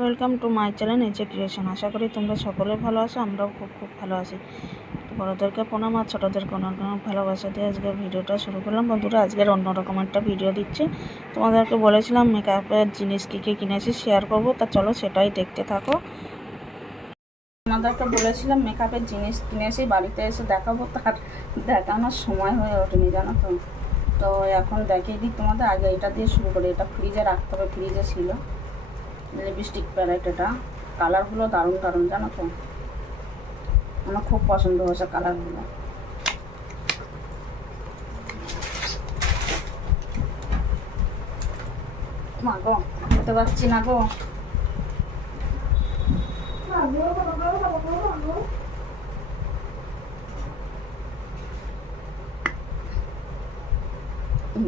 Welcome to my channel nature creation. আশা করি তোমরা সকলে ভালো আছো, আমরাও খুব ভালো আছি। বড়োদেরকে প্রণাম আর ছোটোদেরকে অনেক ভালোবাসা দিয়ে আজকে ভিডিওটা শুরু করলাম। বন্ধুরা, আজকের অন্যরকম একটা ভিডিও দিচ্ছি। তোমাদেরকে বলেছিলাম মেকআপের জিনিস কী কী কিনেছি শেয়ার করবো, তা চলো সেটাই দেখতে থাকো। তোমাদেরকে বলেছিলাম মেকআপের জিনিস কিনেছি, বাড়িতে এসে দেখাবো, তার দেখানোর সময় হয়ে ওঠেনি, জানো তো। তো এখন দেখিয়ে দিই তোমাদের। আগে এটা দিয়ে শুরু করি। এটা ফ্রিজে রাখতে হবে, ফ্রিজে ছিল লিপস্টিক প্যালেট। এটা কালারগুলো দারুণ দারুণ, জানো তো, আমার খুব পছন্দ হয়েছে কালারগুলো। মা গো, খেতে পারছি না গো।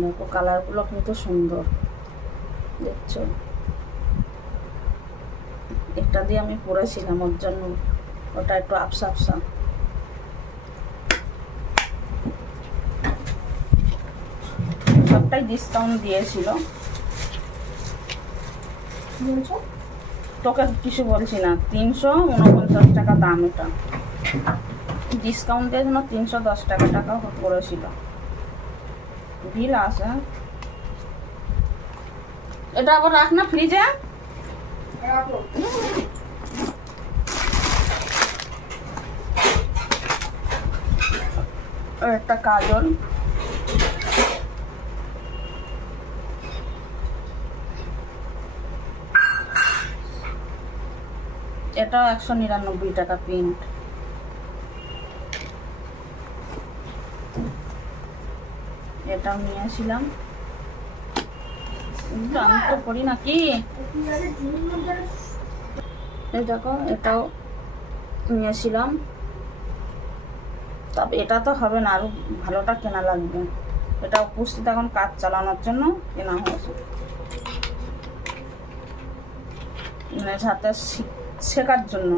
দেখো কালারগুলো কিন্তু সুন্দর, দেখছো। এটা দিয়ে আমি পরেছিলাম, ওর জন্য ওটা একটু আফসা আফসা। সবটাই ডিসকাউন্ট দিয়েছিল। তোকে কিছু বলছি না, 349 টাকা দাম। এটা ডিসকাউন্ট দিয়ে জন্য 310 টাকা পড়েছিল। বিল আছে। এটা আবার রাখ না ফ্রিজে। একটা কাজল, এটাও 199 টাকা প্রিন্ট। এটাও নিয়েছিলাম, আমি তো করি না কি। এই দেখো, এটাও নিয়েছিলাম। তবে এটা তো হবে না, আরো ভালোটা কেনা লাগবে। এটা উপস্থিত এখন কাজ চালানোর জন্য কেনা হয়েছে, মানে হাতে শেখার জন্য।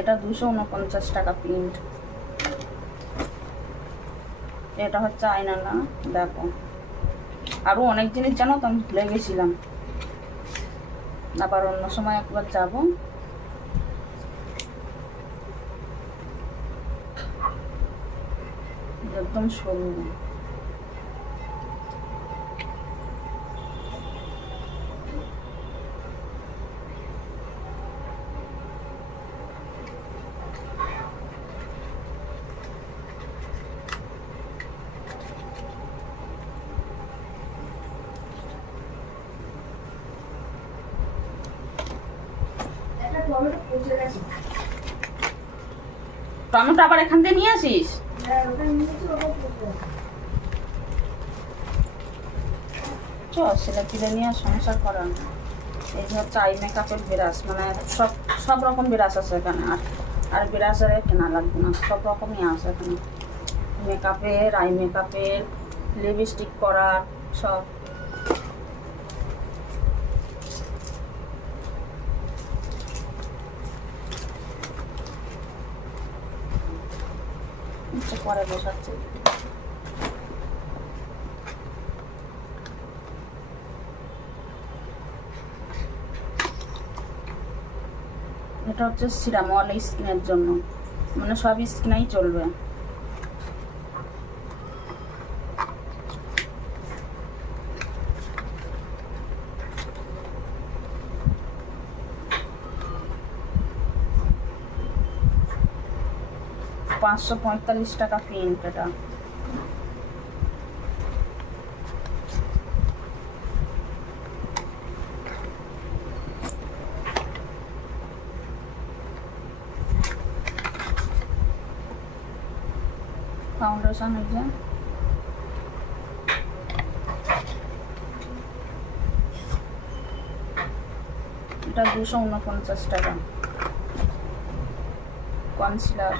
এটা 249 টাকা প্রিন্ট। এটা হচ্ছে আয়না। দেখো, আরো অনেক জিনিস জানো তো, আমি ভুলে গেছিলাম। আবার অন্য সময় একবার যাব। একদম সরু। টমেটো আবার এখান থেকে নিয়ে আসিস? সেটা কিনে নিয়ে সংসার করার। এই হচ্ছে আই মেকআপের ব্রাশ, মানে সব রকম ব্রাশ আছে এখানে। আর ব্রাশের কেনা লাগবে না, সব রকমই আছে এখানে। মেকআপের, আই মেকআপের, লিপস্টিক করার সব। পরে বসাচ্ছি। এটা হচ্ছে সিরাম, অল স্কিনের জন্য, মানে সব স্কিনেই চলবে। $545 টাকা প্রিন্ট। এটা ফাউন্ডেশন, এই যে এটা 249 টাকা। কনসিলার,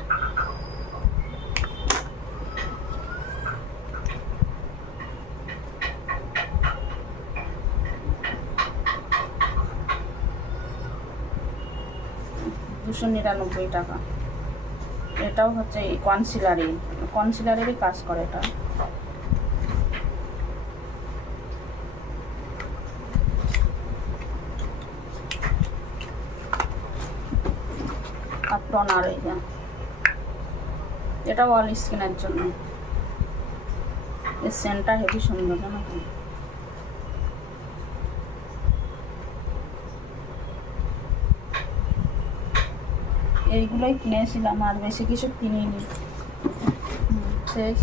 $299 টাকা। এটাও হচ্ছে এই কনসিলারেরই কাজ করে এটা। আর টোনার এটাও অল স্কিনের জন্য। এই সেন্টটা হেভি সুন্দর জানো তো। এইগুলোই কিনেছিলাম, আর বেশি কিছু কিনিনি। শেষ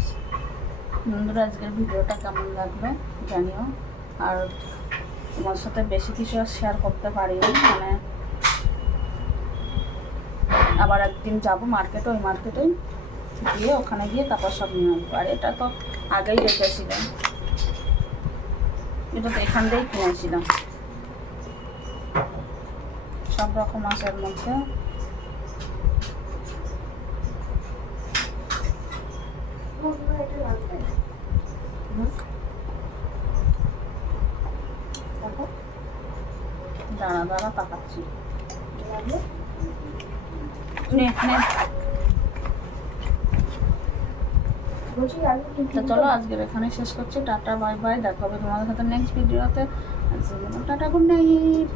বন্ধুরা, আজকের ভিডিওটা কেমন লাগলো জানিও। আর তোমার সাথে বেশি কিছু আর শেয়ার করতে পারিনি, মানে আবার একদিন যাব মার্কেটে, ওই মার্কেটেই গিয়ে ওখানে গিয়ে তারপর সব নিয়ে আসবো। আর এটা তো আগেই রেখেছিলাম, এটা তো এখান থেকেই কিনেছিলাম। সব রকম আছে এর মধ্যে। দাঁড়া দাঁড়া তাকাচ্ছি। নে নে। তো চলো আজকের এখানে শেষ করছি। টাটা বাই বাই, দেখা হবে তোমাদের সাথে নেক্সট ভিডিওতে। Tata, good night.